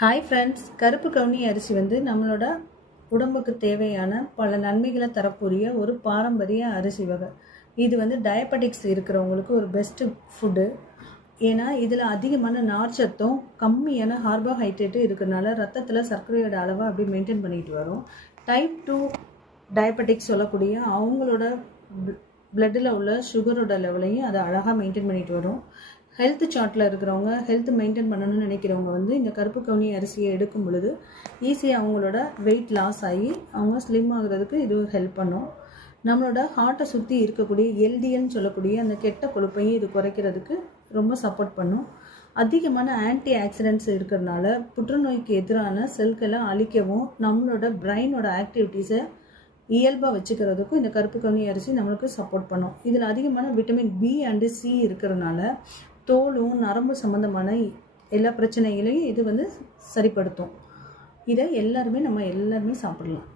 Hi friends, கருப்பு கவுனி அரிசி வந்து நம்மளோட உடம்புக்கு தேவையான பல நன்மைகளை தரக்கூடிய ஒரு பாரம்பரிய அரிசி வகை. இது வந்து டயபெட்டிக்ஸ் இருக்கிறவங்களுக்கு ஒரு பெஸ்ட்டு ஃபுட்டு. ஏன்னா இதில் அதிகமான நார்ச்சத்தும் கம்மியான கார்போஹைட்ரேட்டும் இருக்கிறதுனால ரத்தத்தில் சர்க்கரையோட அளவை அப்படி மெயின்டைன் பண்ணிட்டு வரும். டைப் 2 டயபெட்டிக்ஸ் சொல்லக்கூடிய அவங்களோட பிளட்டில் உள்ள சுகரோட லெவலையும் அதை அழகாக மெயின்டைன் பண்ணிட்டு வரும். ஹெல்த் சார்ட்டில் இருக்கிறவங்க, ஹெல்த் மெயின்டைன் பண்ணணும்னு நினைக்கிறவங்க வந்து இந்த கருப்பு கவுனி அரிசியை எடுக்கும் பொழுது ஈஸியாக அவங்களோட வெயிட் லாஸ் ஆகி அவங்க ஸ்லிம் ஆகுறதுக்கு இது ஹெல்ப் பண்ணும். நம்மளோட ஹார்ட்டை சுற்றி இருக்கக்கூடிய எல்டிஎல்னு சொல்லக்கூடிய அந்த கெட்ட கொழுப்பையும் இது குறைக்கிறதுக்கு ரொம்ப சப்போர்ட் பண்ணும். அதிகமான ஆன்டி ஆக்சிடென்ட்ஸ் இருக்கிறதுனால புற்றுநோய்க்கு எதிரான செல்களை அழிக்கவும் நம்மளோட பிரெயினோட ஆக்டிவிட்டீஸை இயல்பாக வச்சுக்கிறதுக்கும் இந்த கருப்பு கவுனி அரிசி நம்மளுக்கு சப்போர்ட் பண்ணும். இதில் அதிகமான விட்டமின் பி அண்டு சி இருக்கிறதுனால தோலும் நரம்பு சம்மந்தமான எல்லா பிரச்சனைகளையும் இது வந்து சரிப்படுத்தும். இதை நம்ம எல்லாருமே சாப்பிடலாம்.